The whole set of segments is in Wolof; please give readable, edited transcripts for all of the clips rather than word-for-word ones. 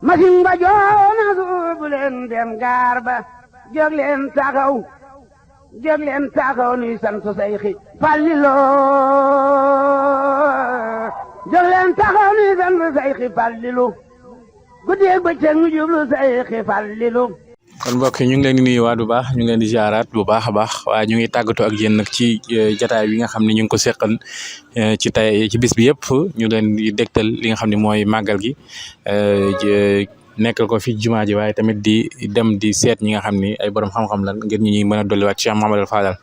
masin ba joona suubu leen dem gaar ba jóg leen taxaw nuy sant Seyxi Fallilo jóg leen taxaw nuy sant Seyxi Fallilu guddeeg bëccëg ñu jublu Seyxi Fallilu. kon mbokk ñu ngi leen di nuyuwaat bu baax ñu ngi leen di ziaraat bu baax a baax waaye ñu ngi tàggatoo ak yéen nag ci jataay bi nga xam ne ñu ngi ko seqal ci tey ci bis bi yëpp ñu leen di dégtal li nga xam ne mooy màggal gi nekkal ko fi jumaa ji waaye tamit di dem di seet ñi nga xam ni ay borom xam-xam lan ngir ñu ñuy mën a dolliwaat Cheikh Mouhamadou Fadal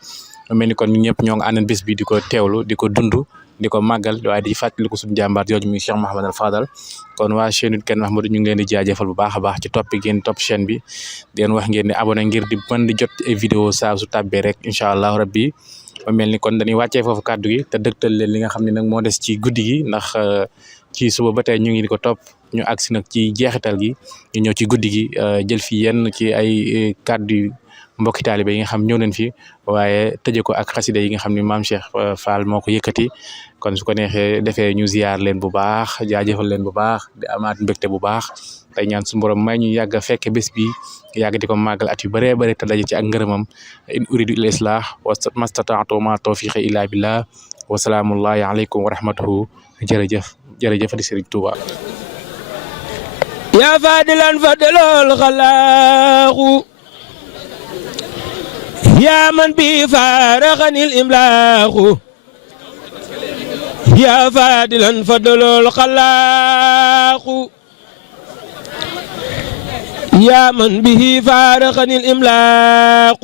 mel ni kon ñun ñëpp ñoo ngi àndan bis bi di ko teewlu di ko dund di ko màggal waaye di fàttali ko suñu jàmbaar jooju muy Cheikh Mouhamadou Fadal kon waa chaîne Kenn Ahmadou ñu ngi leen di jaajëfal bu baax a baax ci topp ngeen topp chaîne bi di leen wax ngeen di abonné ngir di mën di jot ay vidéo saa su tàbbee rek incha allah rabbi ba mel ni kon dañuy wàccee foofu kàddu gi te dëgtal leen li nga xam ne nag moo des ci guddi gi ndax ci suba ba tey ñu ngi di ko topp ñu agsi nag ci jeexital gi ñu ñëw ci guddi gi jël fi yenn ci ay kàddu mbokki taalibe yi nga xam ñëw nañ fi waaye tëje ko ak xasida yi nga xam ne maam Cheikh Fall moo ko yëkkati kon su ko neexee defee ñu ziar leen bu baax jaajëfal leen bu baax di amaat mbégte bu baax tey ñaan su borom may ñu yàgg a fekke bés bi yàgg di ko màggal at yu bëree bëri te daje ci ak ngërëmam in uridu il islah wa mastataatu ma tawfiqi illa billah wa salaamullahi aleykum wa rahmatuhu jërëjëf di Serigne Touba. يا فادلا فضل الخلاق يا من بي فارغني الإملاق يا فادلا فضل الخلاق يا من به فارغني الإملاق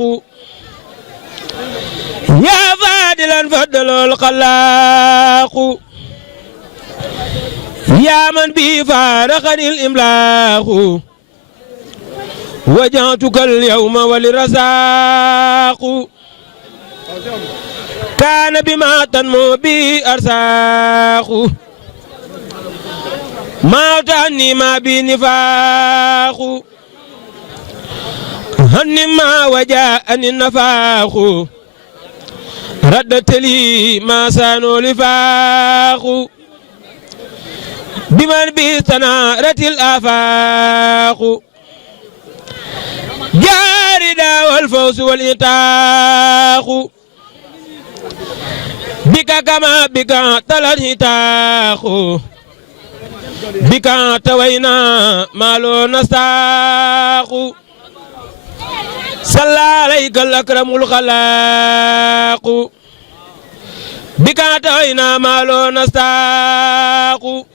يا فادلا فضل الخلاق يا من بي فارغني الإملاق وجعتك اليوم وللرزاق كان بما تنمو بي أرزاق ما تعني ما بي نفاق هن ما وجاءني النفاق ردت لي ما سانو لفاق بمن به استنارت الآفاق جاردا والفوز والإنتاق بك كما بك تلا الهتاق بك توينا ما لو نستاق صلى عليك الأكرم الخلاق بك توينا ما لو نستاق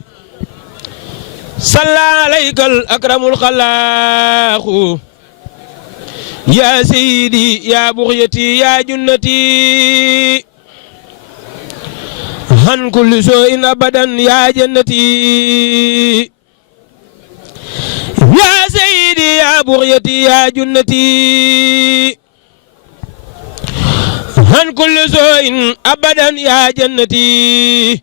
صلى عليك الأكرم الخلاق يا سيدي يا بغيتي يا جنتي عن كل سوء أبدا يا جنتي يا سيدي يا بغيتي يا جنتي عن كل سوء أبدا يا جنتي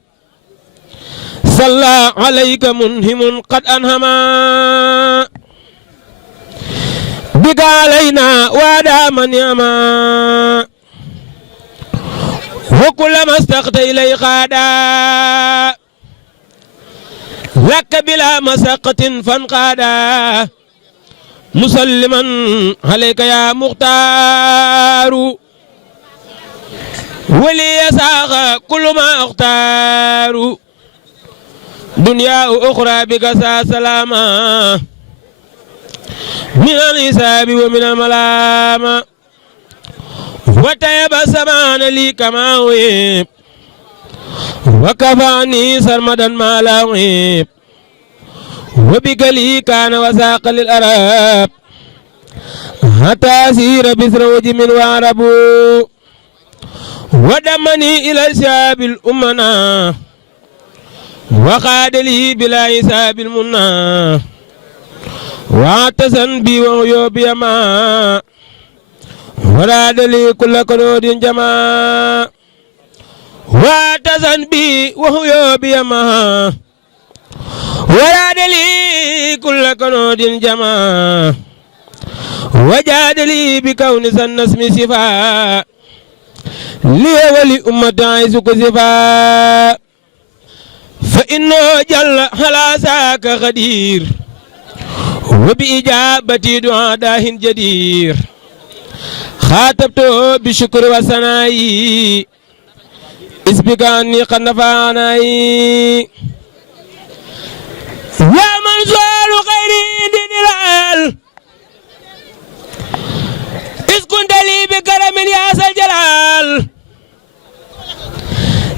صلى عليك منهم قد أنهما بك علينا وادام نعما وكلما استقت إلي خادا لك بلا مسقة فانقادا مسلما عليك يا مختار ولي يساق كل ما اختار دنيا أخرى بك سلاما من الحساب ومن الملام وتيب سمان لي كما ويب وكفاني سرمدا ما لا ويب وبك لي كان وساق للأراب حتى سير بسروج من وعرب ودمني إلى الشاب الأمنا وقاد لي بلا حساب المنى واعتزن بي وعيوبي ما وراد لي كل كنود جما واعتزن بي وعيوبي ما وراد لي كل كنود جما وجاد لي بكون سن اسمي صفا لي ولي أمة عيسك صفا فإنه جل على ذاك قدير وبإجابة دعاء داه جدير خاطبته بالشكر والثناء اسبق عني قد نفعني يا من سؤال غيري دين العال إذ كنت لي بكرم يا ذا الجلال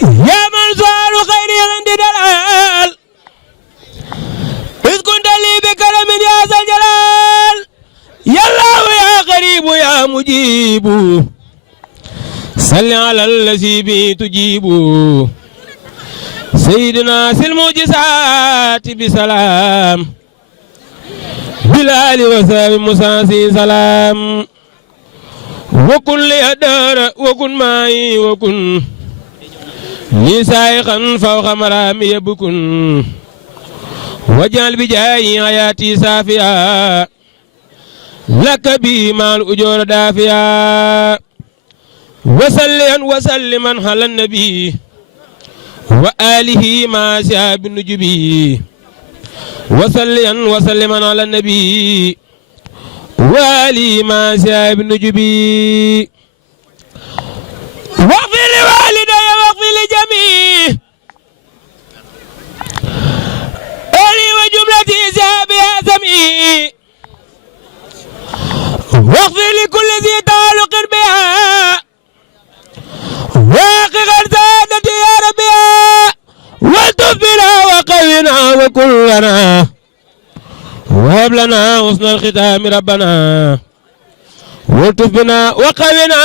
يا من سؤال غيري دين العال إذ كنت لي بكرم يا ذا الجلال يا الله يا غريب يا مجيب صل على الذي به تجيب سيدنا في المعجزات بسلام بلال وساب مساسي سلام وكن لي الدار وكن معي وكن لي سائقا فوق مرامي بكن واجعل بجاي حياتي سافيا لك بي مع الأجور دافيا وسلم وسلما على النبي وآله مع أصحاب النجبي وسلم وسلما على النبي وآله مع أصحاب النجبي واغفر لوالدي واغفر لجميع أهلي وجملتي أصحابي أسمي واغفر لكل ذي تعلق بها واقع سادتي يا ربي والطف بنا وقونا وكلنا وهب لنا حسن الختام ربنا والطف بنا وقونا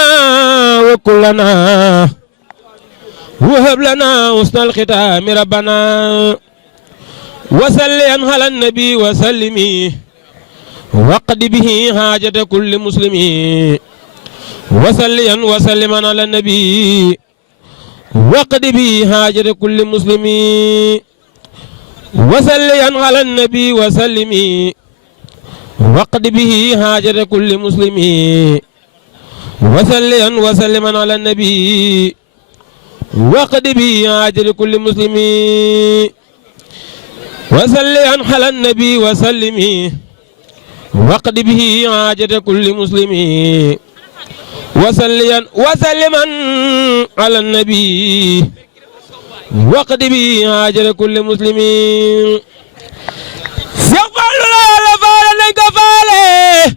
وكلنا وهب لنا حسن الختام ربنا وسلم على النبي وسلمي وقد به حاجة كل مسلم وسلم وسلما على النبي وقد به حاجة كل مسلم وسلم على النبي وسلم وقد به حاجة كل مسلم وسلم وسلما على النبي وقد به حاجة كل مسلم وسلم على النبي وسلم وقد به حاجة كل مسلم وسلما على النبي وقد به حاجة كل مسلم سيقبل لا فعلا كفاله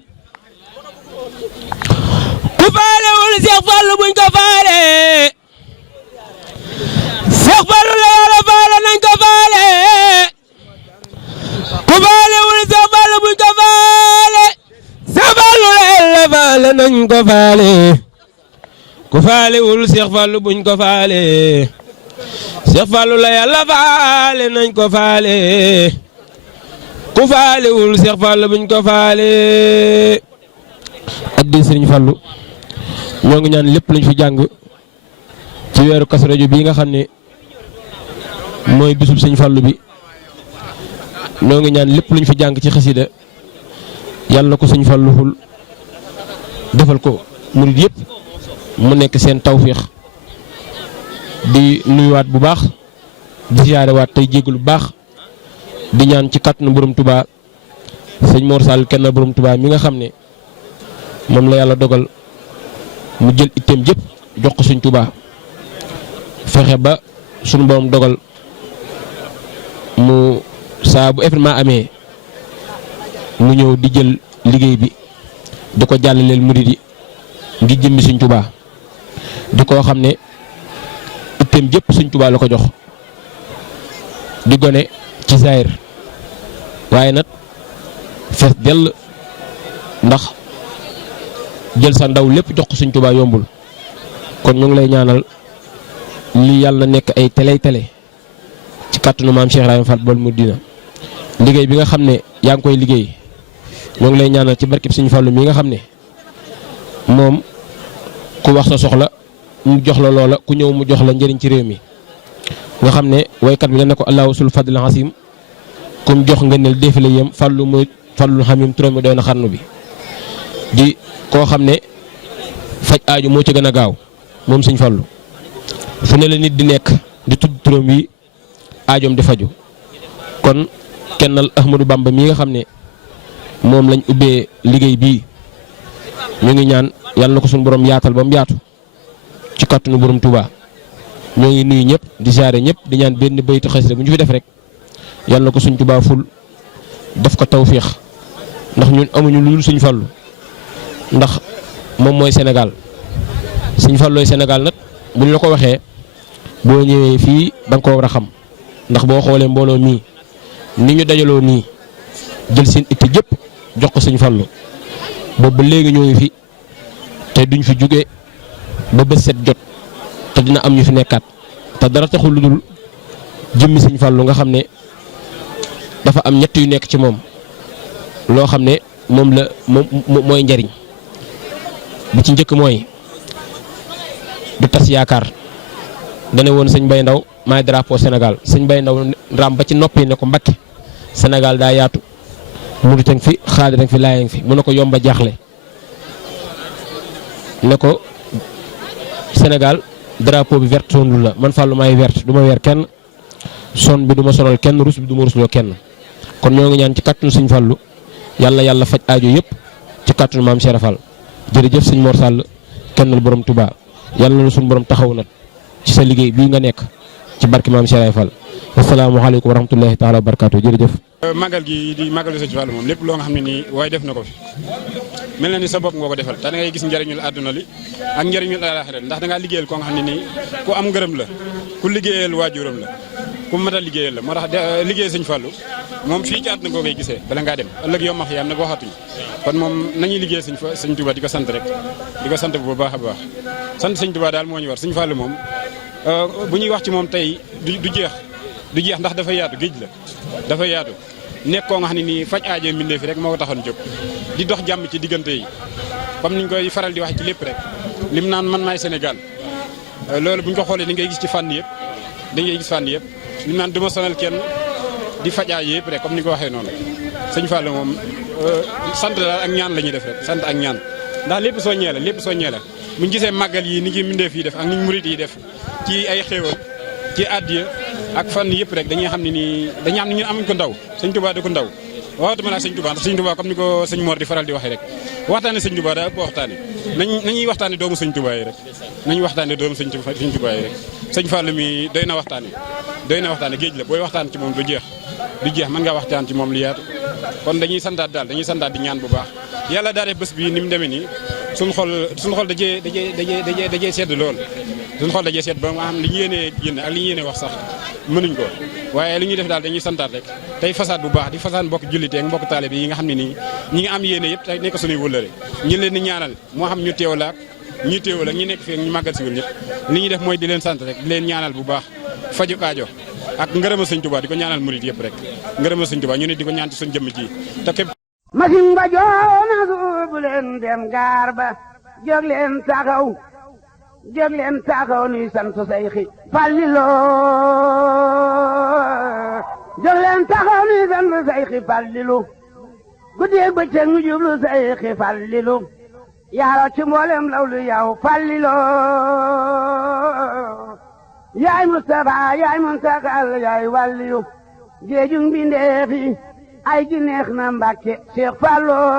كفاله ولسيقبل من كفاله سيقبل لا فعلا كفاله كفاله ولسيقبل من كفاله سيقبل لا فعلا كفاله كفاله ولسيقبل من كفاله Cheikh Fallou la yàlla faale nañ ko faale ku faalewul Cheikh Fallou buñ ko faale ak di Serigne Fallou ñoo ngi ñaan lépp luñ fi jàng ci weeru Kazu Rajab bii nga xam ne mooy bisub Serigne Fallou bi ñoo ngi ñaan lépp luñ fi jàng ci xasida yàlla na ko Serigne Fallou ful defal ko murid yëpp mu nekk seen tawfiix di nuyuwaat bu baax di ziyaarewaat tey jégalu bu baax di ñaan ci kàttanu borom Touba sëñ Mor Sall kenn borom Touba mi nga xam ne moom la yàlla dogal mu jël itteem jëpp jox ko sëñ Touba fexe ba suñu borom dogal mu saa bu événement amee mu ñëw di jël liggéey bi di ko jàllaleel murid yi ngir jëmmi sëñ Touba di ko xam ne. itteem jëpp Sëñ Tuubaa la ko jox di gone ci zaahir waaye nag fees dell ndax jël sa ndaw lépp jox ko Sëñ Tuubaa yombul kon ñu ngi lay ñaanal lii yàlla na nekk ay télé ci kàttanu maam Cheikh Ibrahima Fall Baol Mouridina liggéey bi nga xam ne yaa ngi koy liggéey ñu ngi lay ñaanal ci barkeb Sëñ Fallu mi nga xam ne moom ku wax sa soxla mu jox la loola ku ñëw mu jox la njëriñ ci réew mi nga xam ne waykat bi dana ko allahu sul fadl hasim kum jox nga nel défilé yem Fallu muy Fallu xamim turam mi doy na xarnu bi di koo xam ne faj aaju moo ci gën a gaaw moom Sëñ Fallu fu ne la nit di nekk di tudd turam yi aajoom di faju kon kennal Ahmadou Bamba mi nga xam ne moom lañ ubbee liggéey bii ñu ngi ñaan yàlla na ko suñu borom yaatal ba mu yaatu ci kàttanu borom Touba ñoo ngi nuyu ñëpp di jaare ñëpp di ñaan benn baytu xasida bu ñu fi def rek yàlla na ko suñ Touba ful def ko tawféex ndax ñun amuñu lu dul suñ Fallu ndax moom mooy Sénégal suñ Fallooy Sénégal nag buñ la ko waxee boo ñëwee fii da nga ko war a xam ndax boo xoolee mbooloo mii ni ñu dajaloo nii jël seen itte jëpp jox ko suñ Fallu boobu ba léegi ñoo ngi fi te duñ fi jóge ba bés set jot te dina am ñu fi nekkaat te dara taxul lu dul jëmmi suñ Fallu nga xam ne dafa am ñett yu nekk ci moom loo xam ne moom la mooy njariñ bi ci njëkk mooy du tas yaakaar dane woon sëñ Bay Ndaw maay drapeau Sénégal sëñ Bay Ndaw raam ba ci noppi ne ko Mbakke Sénégal daa yaatu murit a ngi fi xaadir a ngi fi laay a ngi fi mu ne ko yomba jaaxle ne ko Sénégal drapeau bi vert sondu la man Fallou maay vert du ma weer kenn son bi du ma sonal kenn rus bi du ma rusloo kenn kon ñoo ngi ñaan ci kàttanu sëñ Fallou yàlla faj aajo yëpp ci kàttanu maam Cheikh Fall jërëjëf sëñ Mor Sall kennal borom Touba yàlla na suñu borom taxaw nag ci sa liggéey bii nga nekk ci barki maam Cheikh Fall asalaamaaleykum wa rahmatullahi taala wa barakaatu jërëjëf. màggal gi di màggalu sëñ Fall moom lépp loo nga xam ne nii waaye def na ko fi mel na ni sa bopp nga ko defal te da ngay gis njëriñul àdduna li ak njëriñul àllaaxira ndax da ngaa liggéeyal koo nga xam ne nii ku am ngërëm la ku liggéeyal waajuram la ku mat a liggéeyal la moo tax liggéey sëñ Fallu moom fii ci àdduna koo koy gisee bala ngaa dem ëllëg yow max yaam nag waxatuñ kon moom nañuy liggéey sëñ Touba di ko sant rek di ko sant bu baax a baax sant sëñ Touba daal moo ñu war sëñ Fallu moom bu ñuy wax ci moom tey du jeex ndax dafa yaatu géej la dafa yaatu nekk koo nga xam ne nii faj aajo mbindee fi rek moo ko taxoon jóg di dox jàmm ci diggante yi comme niñ koy faral di wax ci lépp rek lim naan man maay Sénégal loolu bu ñu ko xoolee di ngay gis ci fànn yëpp lim naan du ma sonal kenn di faj aajo yëpp rek comme ni ko waxee noonu sëñ Fall moom sant daal ak ñaan la ñuy def rek sant ak ñaan ndax lépp soññee la buñ gisee màggal yi ni ki mbindee fii def ak ni murit yi def ci ay xéewal ci àddiya ak fan yëpp rek dañuy xam ne nii dañuy xam ne ñun amuñ ko ndaw sëñ Touba da ko ndaw waxatuma la sëñ Touba ndax sëñ Touba comme ni ko sëñ Mor di faral di waxee rek waxtaane sëñ Touba daa ëpp waxtaane nañuy waxtaane doomu sëñ Touba yi rek nañuy waxtaane doomu sëñ Touba yi rek sëñ Fall mi doy na waxtaane géej la booy waxtaan ci moom du jeex mën ngaa waxtaan ci moom li yaatu kon dañuy santaat di ñaan bu baax yàlla daa def bés bi ni mu demee nii suñu xol dajee sedd lool suñu xol dajee seet ba nga xam li ñu yéenee génn ak li ñu yéenee wax sax mënuñ ko waaye li ñuy def daal dañuy santaat rek tey fasaat bu baax di fasaat mbokk jullite ak mbokk taalibe yi nga xam ne nii ñi nga am yéene yëpp tey nekk suñuy wëllëre ñu leen di ñaanal moo xam ñu teew la ak ñi nekk fii ñu màggal si wul ñëpp li ñuy def mooy di leen sant rek di leen ñaanal bu baax faju aajo ak ngërëmal sëñ Touba di ko ñaanal murit yëpp rek ngërëmal sëñ Touba ñu ne di ko ñaan ci suñ jëmm ji te képp masin ba joona suubu leen dem gaar ba jóg leen taxaw nuy sant Seyxi Fallilo jóg leen taxaw nuy sant Seyxi Fallilu guddeeg bëccëg ñu jublu Seyxi Fallilu yaaro ci mboolem lawlu yow Fallilo yaay Mustafa yaay Muntakal yaay wàlliyu géejug mbindeef yi ay gi neex na Mbàkke Cheikh Fallo